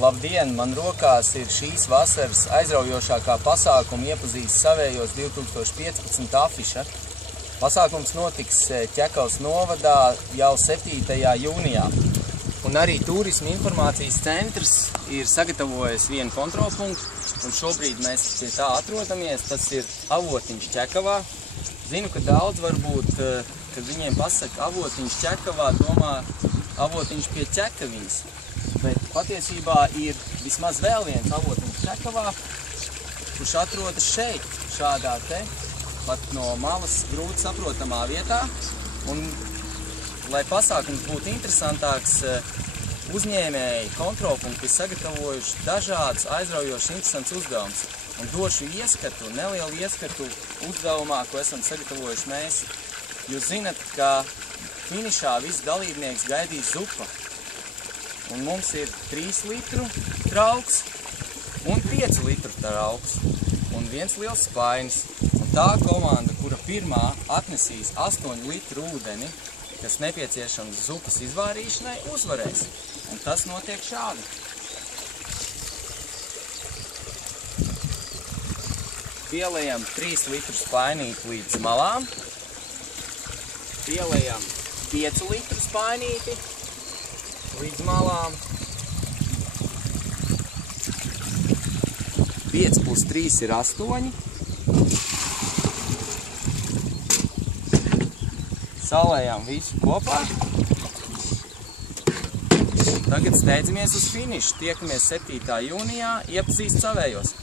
Labdien! Man rokās ir šīs vasaras aizraujošākā pasākuma iepazīst savējos 2015 afiša. Pasākums notiks Ķekavas novadā jau 7. jūnijā. Un arī Turisma informācijas centrs ir sagatavojis vienu kontrolpunktu, un šobrīd mēs pie tā atrodamies. Tas ir Avotiņš Ķekavā. Zinu, ka daudz varbūt, kad viņiem pasaka Avotiņš Ķekavā, domā Avotiņš pie Ķekaviņas. Bet patiesībā ir vismaz vēl viens Avotiņš Ķekavā, kurš atrodas šeit, šādā te, pat no malas grūti saprotamā vietā. Un, lai pasākums būtu interesantāks, uzņēmēji kontrolpunkti ir sagatavojuši dažādas aizraujošas interesants uzdevumus. Un došu ieskatu, nelielu ieskatu uzdevumā, ko esam sagatavojuši mēs. Jūs zinat, ka finišā visi dalībnieks gaidīs zupa. Un mums ir 3 litru trauks un 5 litru trauks un viens liels spainis. Un tā komanda, kura pirmā atnesīs 8 litru ūdeni, kas nepieciešams zupas izvārīšanai, uzvarēs. Un tas notiek šādi. Pielejam 3 litru spainīti līdz malām. Pielejam 5 litru spainīti līdz malām. 5 plus 3 ir 8. Salējām visu kopā. Tagad steidzamies uz finišu. Tiekamies 7. jūnijā, iepazīst savējos.